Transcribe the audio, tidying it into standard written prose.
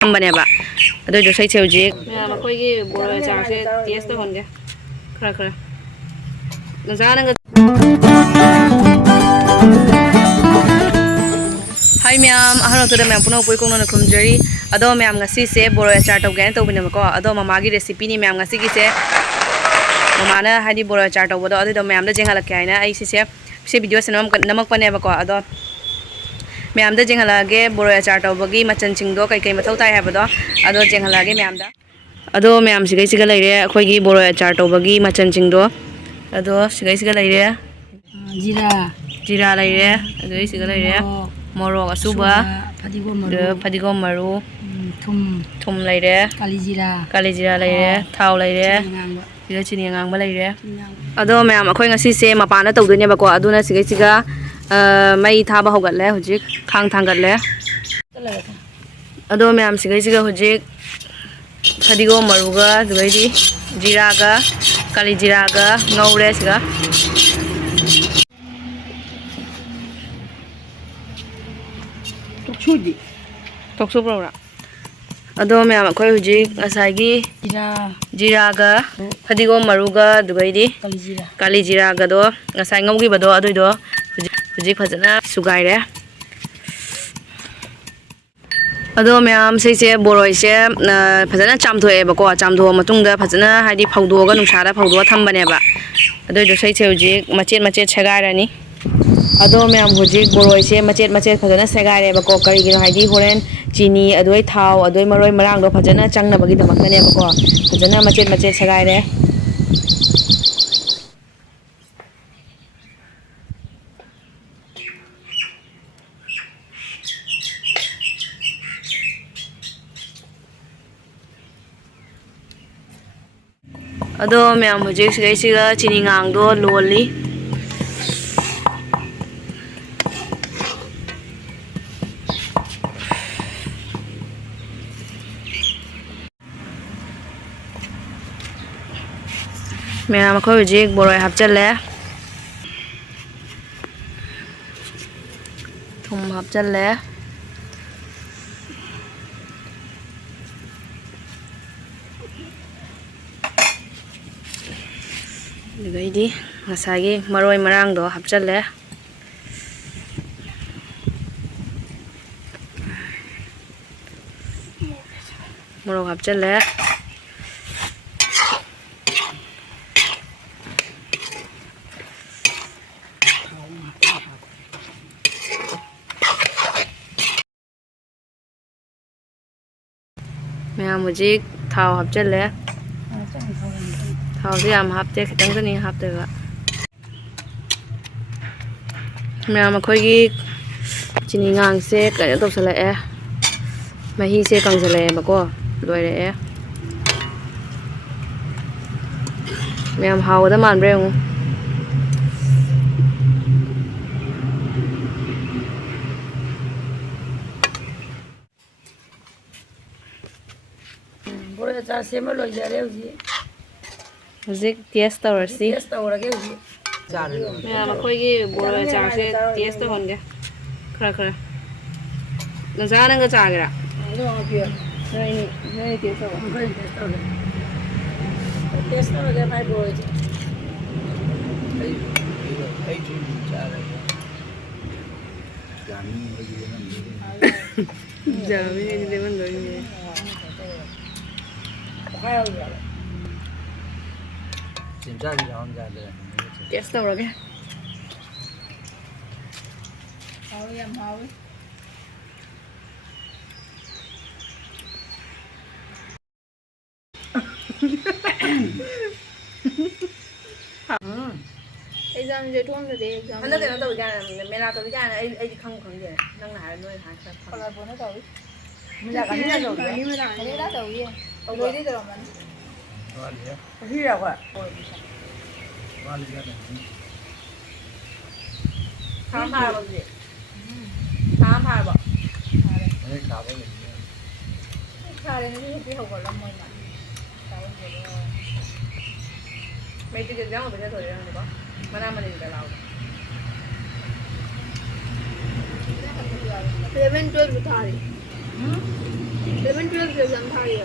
ꯊꯝꯕꯅꯦꯕ ꯑꯗꯨꯏꯗꯣ ꯁꯩꯁꯦ ꯍꯧꯖꯤꯛ ꯑꯩꯈꯣꯏꯒꯤ ꯕꯣꯔꯣꯏ ꯑꯆꯥꯔꯁꯦ ꯇꯦꯁ ꯇꯧꯍꯟꯒꯦ ꯈꯔ ꯅꯪꯖꯥꯅꯒ ꯍꯥꯏ ꯃꯌꯥꯝ ꯑꯍꯜ ꯃꯌꯥꯝ ꯄꯨꯅꯧ ꯄꯣꯏ ꯀꯣꯡꯅ ꯈꯨꯝꯖꯔꯤ ꯑꯗꯣ ꯃꯌꯥꯝ ꯉꯁꯤꯁꯦ ꯕꯣꯔꯣꯏ ꯑꯆꯥꯔ ꯇꯧꯒꯦꯅ ꯇꯧꯕꯅꯦꯕꯀꯣ ꯑꯗꯣ ꯃꯃꯥꯒꯤ ꯔꯦꯁꯤꯄꯤꯅꯤ ꯃꯌꯥꯝ ꯉꯁꯤꯒꯤꯁꯦ ꯃꯃꯥꯅ ꯍꯥꯏꯗꯤ ꯕꯣꯔꯣꯏ ꯑꯆꯥꯔ ꯇꯧꯕꯗꯣ ꯑꯗꯨꯗꯣ ꯃꯌꯥꯝꯗ ꯌꯦꯡꯍꯜꯂꯛꯀꯦ ꯍꯥꯏꯅ ꯑꯩ ꯁꯤ ꯚꯤꯗꯤꯑꯣꯁꯦ ꯅꯝꯃꯛꯄꯅꯦꯕꯀꯣ ꯑꯗꯣ ꯃꯌꯥꯝꯗ ꯌꯦꯡꯍꯜꯂꯛꯑꯒꯦ ꯕꯣꯔꯣꯏ ꯑꯆꯥꯔ ꯇꯧꯕꯒꯤ ꯃꯆꯜꯁꯤꯡꯗꯣ ꯀꯩꯀꯩ ꯃꯊꯧ ꯇꯥꯏ ꯍꯥꯏꯕꯗꯣ ꯑꯗꯣ ꯌꯦꯡꯍꯜꯂꯛꯑꯒꯦ ꯃꯌꯥꯝꯗ ꯑꯗꯣ ꯃꯌꯥꯝ ꯁꯤꯒꯩꯁꯤꯒ ꯂꯩꯔꯦ ꯑꯩꯈꯣꯏꯒꯤ ꯕꯣꯔꯣꯏ ꯑꯆꯥꯔ ꯇꯧꯕꯒꯤ ꯃꯆꯜꯁꯤꯡꯗꯣ ꯑꯗꯣ ꯁꯤꯒꯩꯁꯤꯒ ꯂꯩꯔꯦ ꯖꯤꯔꯥ ꯂꯩꯔꯦ ꯑꯗꯨꯗꯩ ꯁꯤꯒ ꯂꯩꯔꯦ ꯃꯣꯔꯣꯛ ꯑꯁꯨꯕ ꯐꯗꯤꯒꯣꯝ ꯃꯔꯨ ꯊꯨꯝ ꯂꯩꯔꯦ ꯀꯥꯂꯤꯖꯤꯔꯥ ꯂꯩꯔꯦ ꯊꯥꯎ ꯂꯩꯔꯦ ꯁꯤꯒ ꯆꯤꯅꯤ ꯑꯉꯥꯡꯕ ꯂꯩꯔꯦ ꯑꯗꯣ ꯃꯌꯥꯝ ꯑꯩꯈꯣꯏ ꯉꯁꯤꯁꯦ ꯃꯄꯥꯟꯗ ꯇꯧꯗꯣꯏꯅꯦꯕꯀꯣ ꯑꯗꯨꯅ ꯁꯤꯒꯩꯁꯤꯒ ꯃꯩ ꯊꯥꯕ ꯍꯧꯒꯠꯂꯦ ꯍꯧꯖꯤꯛ ꯈꯥꯡ ꯊꯥꯡꯒꯠꯂꯦ ꯑꯗꯣ ꯃꯌꯥꯝ ꯁꯤꯒꯩꯁꯤꯒ ꯍꯧꯖꯤꯛ ꯐꯗꯤꯒꯣꯝ ꯃꯔꯨꯒ ꯑꯗꯨꯒꯩꯗꯤ ꯖꯤꯔꯥꯒ ꯀꯥꯂꯤꯖꯤꯔꯥꯒ ꯉꯧꯔꯦ ꯁꯤꯒ ꯇꯣꯛꯁꯨꯕ꯭ꯔꯣ ꯑꯗꯣ ꯃꯌꯥꯝ ꯑꯩꯈꯣꯏ ꯍꯧꯖꯤꯛ ꯉꯁꯥꯏꯒꯤ ꯖꯤꯔꯥꯒ ꯐꯗꯤꯒꯣꯝ ꯃꯔꯨꯒ ꯑꯗꯨꯒꯩꯗꯤ ꯀꯥꯂꯤꯖꯤꯔꯥꯒꯗꯣ ꯉꯁꯥꯏ ꯉꯧꯈꯤꯕꯗꯣ ꯑꯗꯨꯏꯗꯣ ꯍꯧꯖꯤꯛ ꯐꯖꯅ ꯁꯨꯒꯥꯏꯔꯦ ꯑꯗꯣ ꯃꯌꯥꯝ ꯁꯤꯁꯦ ꯕꯣꯔꯣꯏꯁꯦ ꯐꯖꯅ ꯆꯥꯝꯊꯣꯛꯑꯦꯕꯀꯣ ꯆꯥꯝꯊꯣꯛꯑ ꯃꯇꯨꯡꯗ ꯐꯖꯅ ꯍꯥꯏꯗꯤ ꯐꯧꯗꯣꯛꯑꯒ ꯅꯨꯡꯁꯥꯗ ꯐꯧꯗꯣꯛꯑ ꯊꯝꯕꯅꯦꯕ ꯑꯗꯨꯏꯗꯣ ꯁꯤꯁꯦ ꯍꯧꯖꯤꯛ ꯃꯆꯦꯠ ꯁꯦꯒꯥꯏꯔꯅꯤ ꯑꯗꯣ ꯃꯌꯥꯝ ꯍꯧꯖꯤꯛ ꯕꯣꯔꯣꯏꯁꯦ ꯃꯆꯦꯠ ꯐꯖꯅ ꯁꯦꯒꯥꯏꯔꯦꯕꯀꯣ ꯀꯔꯤꯒꯤꯅꯣ ꯍꯥꯏꯗꯤ ꯍꯣꯔꯦꯟ ꯆꯤꯅꯤ ꯑꯗꯨꯗꯩ ꯊꯥꯎ ꯑꯗꯨꯗꯩ ꯃꯔꯣꯏ ꯃꯔꯥꯡꯗꯣ ꯐꯖꯅ ꯆꯪꯅꯕꯒꯤꯗꯃꯛꯇꯅꯦꯕꯀꯣ ꯐꯖꯅ ꯃꯆꯦꯠ ꯁꯦꯒꯥꯏꯔꯦ ꯑꯗꯣ ꯃꯌꯥꯝ ꯍꯧꯖꯤꯛ ꯁꯤꯒꯩꯁꯤꯒ ꯆꯤꯅꯤꯉꯥꯡꯗꯣ ꯂꯣꯜꯂꯤ ꯃꯌꯥꯝ ꯑꯩꯈꯣꯏ ꯍꯧꯖꯤꯛ ꯕꯣꯔꯣꯏ ꯍꯥꯞꯆꯜꯂꯦ ꯊꯨꯝ ꯍꯥꯞꯆꯜꯂꯦ ꯑꯗꯨꯒꯩꯗꯤ ꯉꯁꯥꯏꯒꯤ ꯃꯔꯣꯏ ꯃꯔꯥꯡꯗꯣ ꯍꯥꯞꯆꯜꯂꯦ ꯃꯣꯔꯣꯛ ꯍꯥꯞꯆꯜꯂꯦ ꯃꯌꯥꯝ ꯍꯧꯖꯤꯛ ꯊꯥꯎ ꯍꯥꯞꯆꯜꯂꯦ ꯊꯥꯎꯁꯦ ꯌꯥꯝ ꯍꯥꯞꯇꯦ ꯈꯤꯇꯪꯗꯅꯤ ꯍꯥꯞꯇꯣꯏꯕ ꯃꯌꯥꯝ ꯑꯩꯈꯣꯏꯒꯤ ꯆꯤꯅꯤꯉꯥꯡꯁꯦ ꯀꯩꯅꯣ ꯇꯧꯁꯜꯂꯛꯑꯦ ꯃꯍꯤꯁꯦ ꯀꯪꯁꯤꯜꯂꯛꯑꯦꯕꯀꯣ ꯂꯣꯏꯔꯛꯑꯦ ꯃꯌꯥꯝ ꯍꯥꯎꯒꯗ ꯃꯥꯟꯕ꯭ꯔꯥ ꯌꯦꯡꯉꯨ ꯕꯣꯔꯣꯏ ꯑꯆꯥꯔ ꯁꯦꯝꯕ ꯂꯣꯏꯖꯔꯦ ꯍꯧꯖꯤꯛ ꯇꯦꯁ ꯇꯧꯔꯁꯤ ꯇꯦꯁ ꯇꯧꯔꯒꯦ ꯍꯧꯖꯤꯛ ꯃꯌꯥꯝ ꯑꯩꯈꯣꯏꯒꯤ ꯕꯣꯔꯣꯏ ꯑꯆꯥꯔꯁꯦ ꯇꯦꯁ ꯇꯧꯍꯟꯒꯦ ꯈꯔ ꯅꯪꯖꯥ ꯅꯪꯒ ꯆꯥꯒꯦꯔꯥ ꯅꯣꯏ ꯇꯦꯁ ꯇꯧꯔꯣ ꯇꯦꯁ ꯇꯧꯔꯒꯦ ꯃꯥꯏ ꯕꯣꯔꯣꯏꯁꯦ ꯑꯩꯁꯨ ꯆꯥꯔꯒ ꯖꯥꯃꯤꯉꯩꯗꯤ ꯂꯦꯃꯟꯗꯣꯏꯅꯦ ꯇꯦꯁ ꯇꯧꯔꯒꯦ ꯍꯥꯎꯏ ꯌꯥꯝ ꯍꯥꯎꯏ ꯑꯦꯛꯖꯥꯝꯁꯦ ꯊꯣꯡꯗꯗꯤ ꯑꯦꯛꯖꯥꯝ ꯍꯟꯗꯛ ꯀꯩꯅꯣ ꯇꯧꯋꯤ ꯀꯥꯏꯅ ꯃꯦꯂꯥ ꯇꯧꯋꯤ ꯀꯥꯏꯅ ꯑꯩꯗꯤ ꯈꯪꯗꯦ ꯅꯪꯅ ꯍꯥꯏꯔ ꯅꯣꯏ ꯍꯥꯏꯔ ꯈꯔ ꯀꯂꯔꯕꯣꯅ ꯇꯧꯋꯤ ꯃꯤꯂꯥ ꯀꯅꯤꯅ ꯇꯧꯗ꯭ꯔꯣ ꯃꯅꯤꯅ ꯇꯧꯋꯤ ꯂꯣꯏꯗꯤ ꯇꯧꯔꯝꯃꯅꯤ ꯊꯥ ꯑꯃ ꯐꯥꯔꯕꯣ ꯑꯗꯨꯗꯤ ꯊꯥ ꯑꯃ ꯐꯥꯔꯕꯣ ꯐꯔꯦ ꯉꯁꯤ ꯍꯧꯒꯠꯂꯝꯃꯣꯏꯅ ꯃꯦꯇ꯭ꯔꯤꯛ ꯑꯦꯛꯖꯥꯝ ꯑꯣꯏꯕꯩ ꯆꯠꯊꯣꯏꯔ ꯈꯪꯗꯦꯀꯣ ꯃꯅꯥ ꯃꯅꯤꯟꯒ ꯂꯥꯎꯗ 11 12 ꯊꯥꯔꯤ 11 12 examထားရ